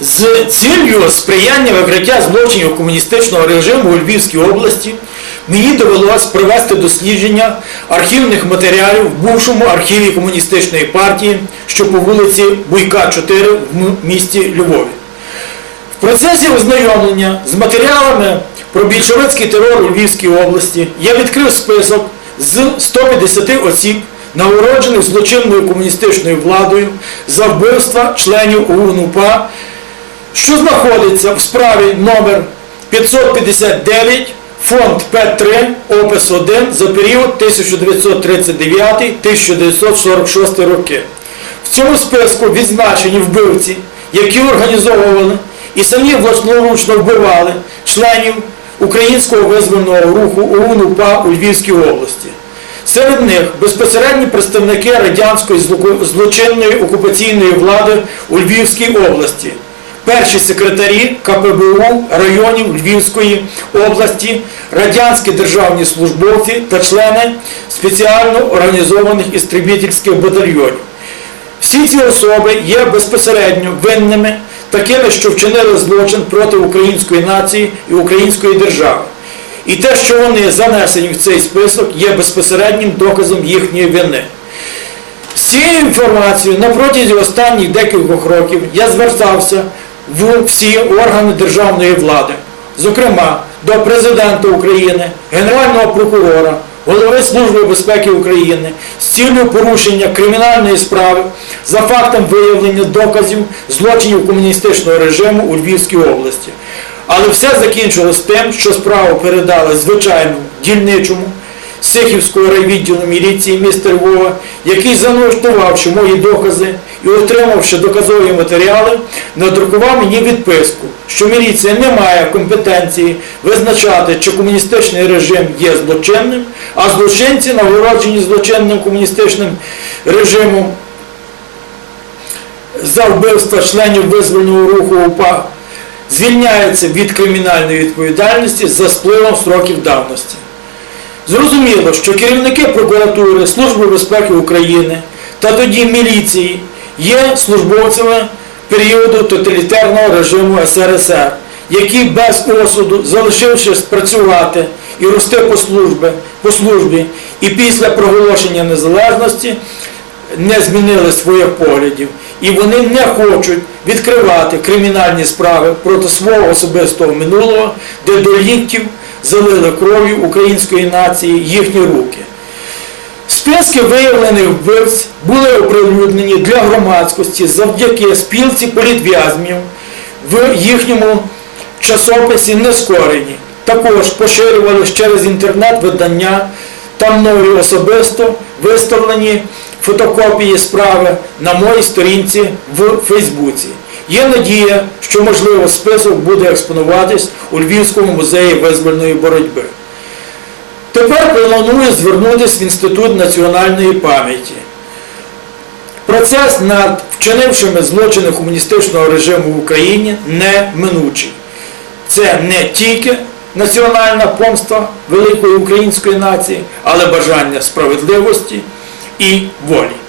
З цілею сприяння викриття злочинів комуністичного режиму у Львівській області мені довелось провести дослідження архівних матеріалів в бувшому архіві комуністичної партії, що по вулиці Буйка 4 в місті Львові. В процесі ознайомлення з матеріалами про більшовицький терор у Львівській області я відкрив список з 150 осіб, нагороджених злочинною комуністичною владою за вбивства членів ОУН-УПА, що знаходиться в справі номер 559 фонд П3 опис 1 за період 1939-1946 роки. В цьому списку відзначені вбивці, які організовували і самі власноручно вбивали членів Українського визвольного руху ОУН-УПА у Львівській області. Серед них безпосередні представники радянської злочинної окупаційної влади у Львівській області, перші секретарі КПБУ районів Львівської області, радянські державні службовці та члени спеціально організованих істребітельських батальйонів. Всі ці особи є безпосередньо винними, такими, що вчинили злочин проти української нації і української держави. І те, що вони занесені в цей список, є безпосереднім доказом їхньої вини. З цією інформацією на протязі останніх декількох років я звертався в всі органи державної влади, зокрема до Президента України, Генерального прокурора, Голови Служби безпеки України з цілею порушення кримінальної справи за фактом виявлення доказів злочинів комуністичного режиму у Львівській області. Але все закінчилось тим, що справу передали звичайному дільничому Сихівського райвідділу міліції міста Львова, який занотувавши мої докази і отримавши доказові матеріали, надрукував мені відписку, що міліція не має компетенції визначати, чи комуністичний режим є злочинним, а злочинці, нагороджені злочинним комуністичним режимом за вбивство членів визвольного руху УПА, звільняються від кримінальної відповідальності за спливом сроків давності. Зрозуміло, що керівники прокуратури, Служби безпеки України та тоді міліції є службовцями періоду тоталітарного режиму СРСР, які без осуду, залишившись працювати і рости по службі, по службі і після проголошення незалежності не змінили своїх поглядів. І вони не хочуть відкривати кримінальні справи проти свого особистого минулого, де до ліктів залили кров'ю української нації їхні руки. Списки виявлених вбивць були оприлюднені для громадськості завдяки спілці політв'язнів в їхньому часописі Нескорені. Також поширювалися через інтернет-видання та мною особисто виставлені фотокопії справи на моїй сторінці в Фейсбуці. Є надія, що можливо список буде експонуватись у Львівському музеї визвольної боротьби. Тепер планую звернутися в Інститут національної пам'яті. Процес над вчинившими злочини комуністичного режиму в Україні неминучий. Це не тільки національна помста великої української нації, але бажання справедливості і волі.